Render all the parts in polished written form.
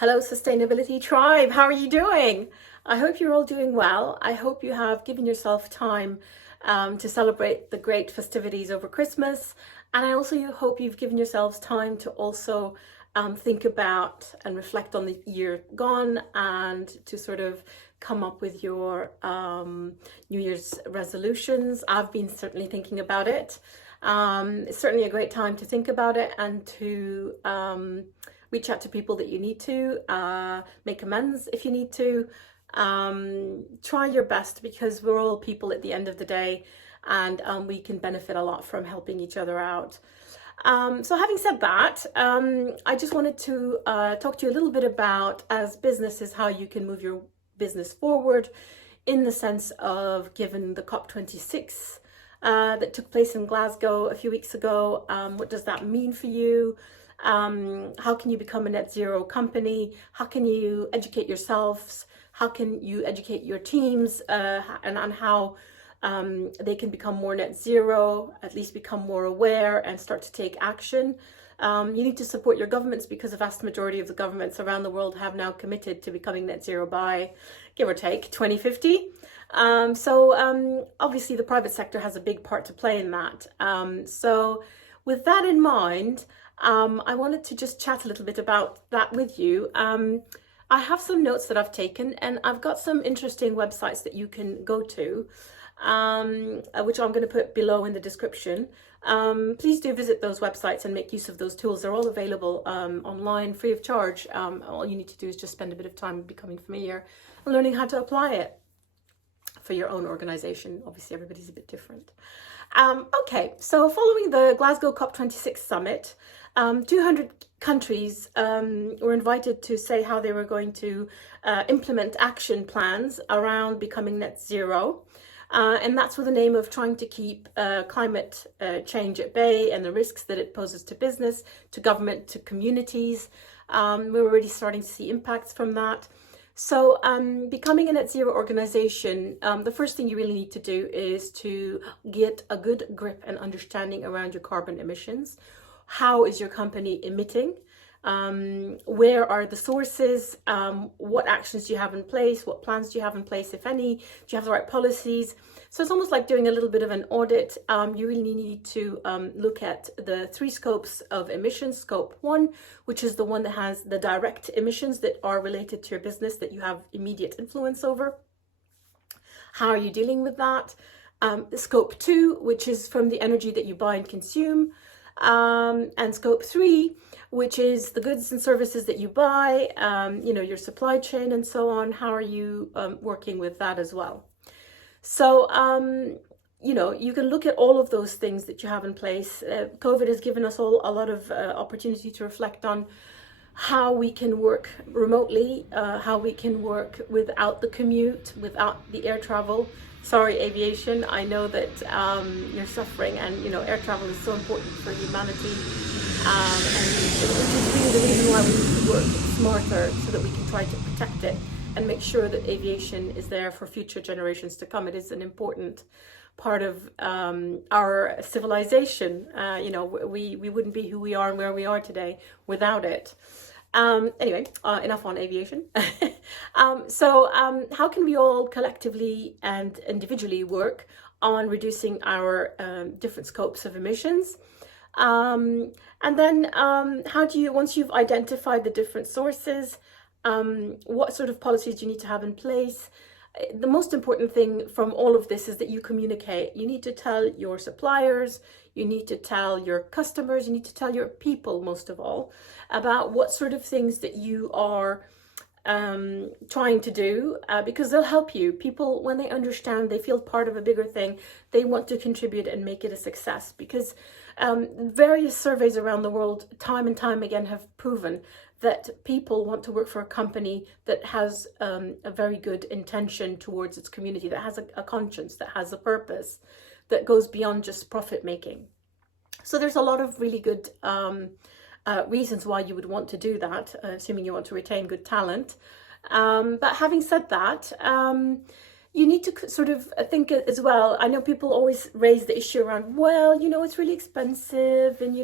Hello, Sustainability Tribe. How are you doing? I hope you're all doing well. I hope you have given yourself time to celebrate the great festivities over Christmas. And I also hope you've given yourselves time to also think about and reflect on the year gone and to sort of come up with your New Year's resolutions. I've been certainly thinking about it. It's certainly a great time to think about it and to reach out to people that you need to, make amends if you need to. Try your best because we're all people at the end of the day, and we can benefit a lot from helping each other out. So having said that, I just wanted to talk to you a little bit about, as businesses, how you can move your business forward in the sense of, given the COP26 that took place in Glasgow a few weeks ago, what does that mean for you? How can you become a net zero company? How can you educate yourselves? How can you educate your teams and on how they can become more net zero, at least become more aware and start to take action? You need to support your governments because the vast majority of the governments around the world have now committed to becoming net zero by, give or take, 2050. Obviously the private sector has a big part to play in that. So with that in mind, I wanted to just chat a little bit about that with you. I have some notes that I've taken, and I've got some interesting websites that you can go to, which I'm going to put below in the description. Please do visit those websites and make use of those tools. They're all available online, free of charge. All you need to do is just spend a bit of time becoming familiar and learning how to apply it for your own organization. Obviously, everybody's a bit different. Okay, so following the Glasgow COP26 summit, 200 countries were invited to say how they were going to implement action plans around becoming net zero. And that's with the name of trying to keep climate change at bay and the risks that it poses to business, to government, to communities. We're already starting to see impacts from that. So becoming a net zero organization, the first thing you really need to do is to get a good grip and understanding around your carbon emissions. How is your company emitting? Where are the sources? What actions do you have in place? What plans do you have in place, if any? Do you have the right policies? So it's almost like doing a little bit of an audit. You really need to look at the 3 scopes of emissions. Scope 1, which is the one that has the direct emissions that are related to your business that you have immediate influence over. How are you dealing with that? Scope 2, which is from the energy that you buy and consume. And scope 3, which is the goods and services that you buy, your supply chain and so on. How are you working with that as well? So, you can look at all of those things that you have in place. COVID has given us all a lot of opportunity to reflect on how we can work remotely, how we can work without the commute, without the air travel. Sorry, aviation, I know that you're suffering, and air travel is so important for humanity, and this is really the reason why we need to work smarter so that we can try to protect it and make sure that aviation is there for future generations to come. It is an important part of our civilization. We wouldn't be who we are and where we are today without it. Anyway, enough on aviation. How can we all collectively and individually work on reducing our different scopes of emissions? And then how do you, once you've identified the different sources, what sort of policies do you need to have in place? The most important thing from all of this is that you communicate. You need to tell your suppliers, you need to tell your customers, you need to tell your people, most of all, about what sort of things that you are trying to do, because they'll help you. People, when they understand, they feel part of a bigger thing, they want to contribute and make it a success, because various surveys around the world time and time again have proven that people want to work for a company that has a very good intention towards its community, that has a conscience, that has a purpose, that goes beyond just profit making. So there's a lot of really good reasons why you would want to do that, assuming you want to retain good talent. But having said that, you need to sort of think as well. I know people always raise the issue around, well, it's really expensive and,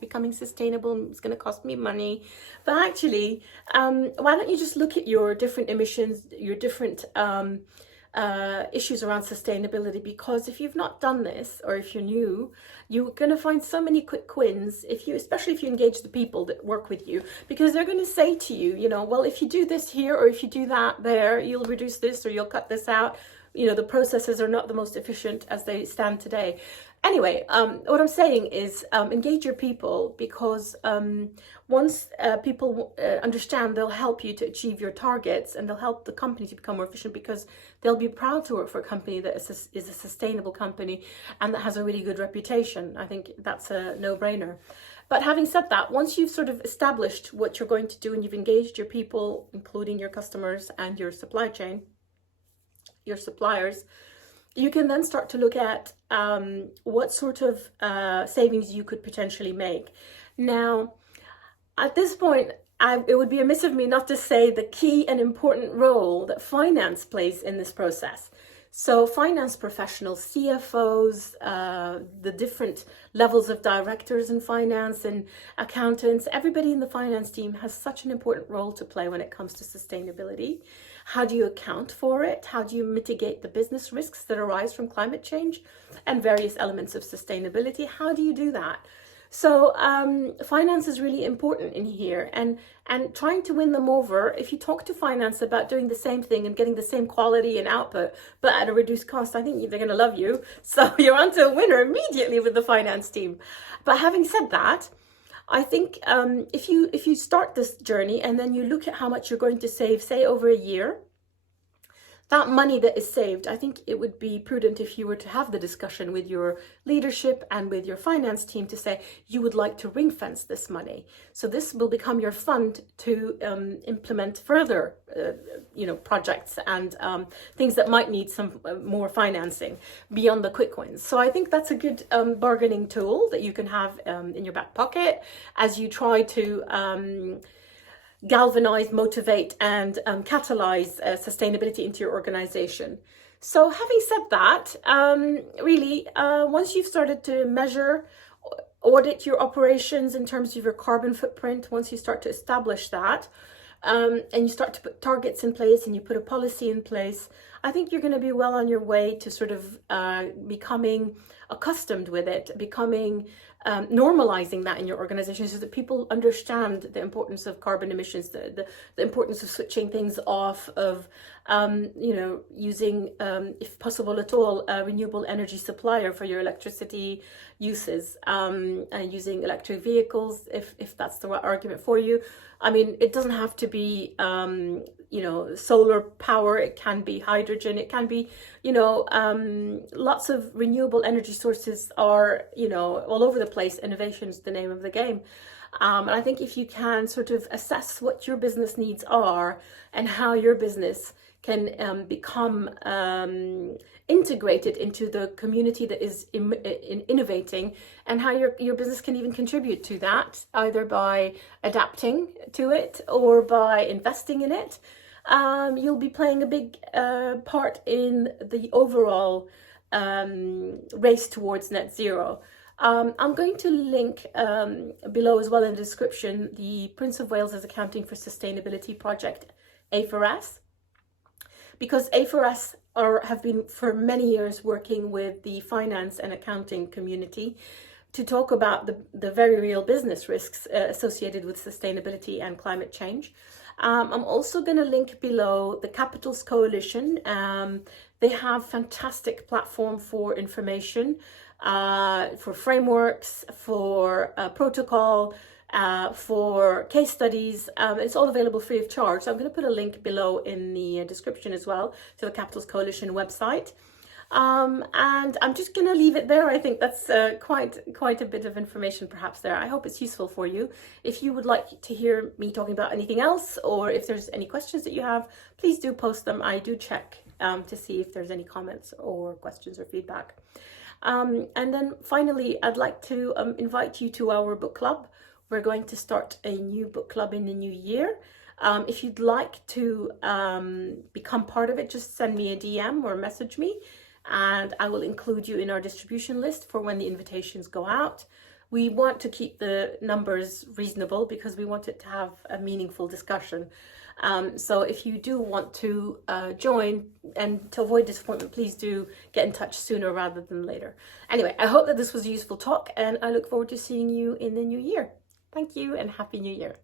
becoming sustainable is going to cost me money. But actually, why don't you just look at your different emissions, your different issues around sustainability? Because if you've not done this, or if you're new, you're going to find so many quick wins, especially if you engage the people that work with you, because they're going to say to you, well, if you do this here, or if you do that there, you'll reduce this, or you'll cut this out. The processes are not the most efficient as they stand today. Anyway, what I'm saying is engage your people, because once people understand, they'll help you to achieve your targets, and they'll help the company to become more efficient, because they'll be proud to work for a company that is a sustainable company and that has a really good reputation. I think that's a no-brainer. But having said that, once you've sort of established what you're going to do and you've engaged your people, including your customers and your supply chain, your suppliers, you can then start to look at what sort of savings you could potentially make. Now, at this point, it would be amiss of me not to say the key and important role that finance plays in this process. So finance professionals, CFOs, the different levels of directors in finance and accountants, everybody in the finance team has such an important role to play when it comes to sustainability. How do you account for it? How do you mitigate the business risks that arise from climate change and various elements of sustainability? How do you do that? So finance is really important in here, and trying to win them over. If you talk to finance about doing the same thing and getting the same quality and output, but at a reduced cost, I think they're going to love you. So you're onto a winner immediately with the finance team. But having said that, I think if you start this journey and then you look at how much you're going to save, say over a year, that money that is saved, I think it would be prudent if you were to have the discussion with your leadership and with your finance team to say you would like to ring fence this money. So this will become your fund to implement further, projects and things that might need some more financing beyond the quick wins. So I think that's a good bargaining tool that you can have in your back pocket as you try to galvanize, motivate, and catalyze sustainability into your organization. So having said that, really, once you've started to measure, audit your operations in terms of your carbon footprint, once you start to establish that, and you start to put targets in place and you put a policy in place, I think you're going to be well on your way to sort of becoming accustomed with it, normalizing that in your organization, so that people understand the importance of carbon emissions, the importance of switching things off, of using, if possible at all, a renewable energy supplier for your electricity uses, and using electric vehicles if that's the right argument for you. I mean, it doesn't have to be solar power. It can be hydrogen. It can be lots of renewable energy sources are all over the place. Innovation is the name of the game. And I think if you can sort of assess what your business needs are and how your business can become integrated into the community that is innovating, and how your business can even contribute to that, either by adapting to it or by investing in it, you'll be playing a big part in the overall race towards net zero. I'm going to link below as well in the description the Prince of Wales's Accounting for Sustainability project, A4S, because A4S have been for many years working with the finance and accounting community to talk about the very real business risks associated with sustainability and climate change. I'm also going to link below the Capitals Coalition. They have fantastic platform for information, for frameworks, for protocol, for case studies. It's all available free of charge. So I'm going to put a link below in the description as well to the Capitals Coalition website. And I'm just going to leave it there. I think that's quite a bit of information perhaps there. I hope it's useful for you. If you would like to hear me talking about anything else, or if there's any questions that you have, please do post them. I do check to see if there's any comments or questions or feedback. And then finally, I'd like to invite you to our book club. We're going to start a new book club in the new year. If you'd like to become part of it, just send me a DM or message me, and I will include you in our distribution list for when the invitations go out. We want to keep the numbers reasonable because we want it to have a meaningful discussion. So if you do want to join, and to avoid disappointment, please do get in touch sooner rather than later. Anyway, I hope that this was a useful talk, and I look forward to seeing you in the new year. Thank you and Happy New Year.